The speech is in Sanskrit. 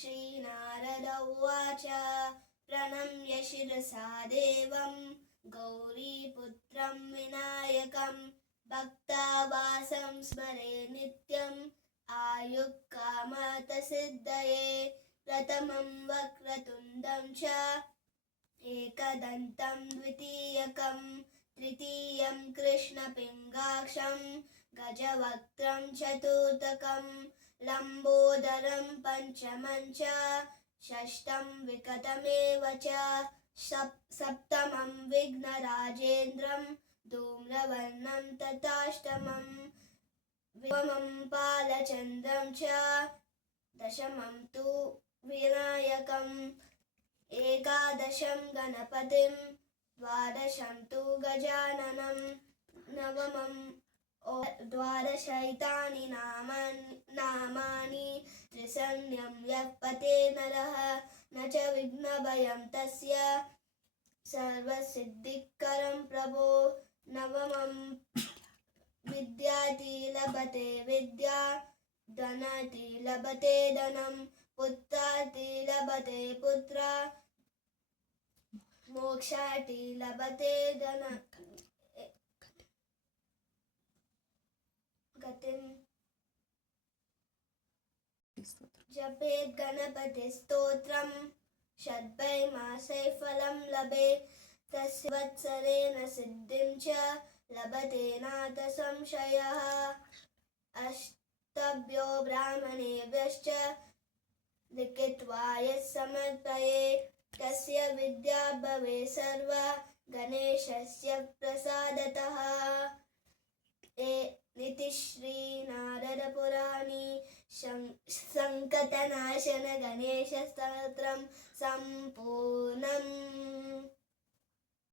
श्रीनारद उवाच प्रणम्य शिरसा देवं गौरीपुत्रं विनायकं भक्तावासं स्मरे नित्यम् आयुक्कामतसिद्धये प्रथमं वक्रतुण्डं च एकदन्तं द्वितीयकं तृतीयं कृष्णपिङ्गाक्षं गजवक्त्रं चतुर्थकं लम्बोदरं पञ्चमं च षष्ठं विकटमेव च सप्तमं विघ्नराजेन्द्रं धूम्रवर्णं तथाष्टमं नवमं बालचन्द्रं च दशमं तु विनायकम् एकादशं गणपतिं द्वादशं तु गजाननं नवमं द्वादशैतानि नामानि त्रिसंज्ञं यः पते नरः न च विघ्नभयं तस्य सर्वसिद्धिकरं प्रभो नवमं विद्याति लभते विद्या धनाति लभते धनं पुत्राति लभते पुत्र मोक्षाति लभते गतिं जपेत् गणपति स्तोत्रं षड्वैमासै फलं लभेत् तस्य वत्सरेण सिद्धिं च लभते नाथ संशयः अष्टभ्यो ब्राह्मणेभ्यश्च लिखित्वा यः समर्पयेत् तस्य विद्या भवेत् सर्वा गणेशस्य प्रसादतः इति श्रीनारदपुराणे संकटनाशन गणेशस्तोत्रं सम्पूर्णम्।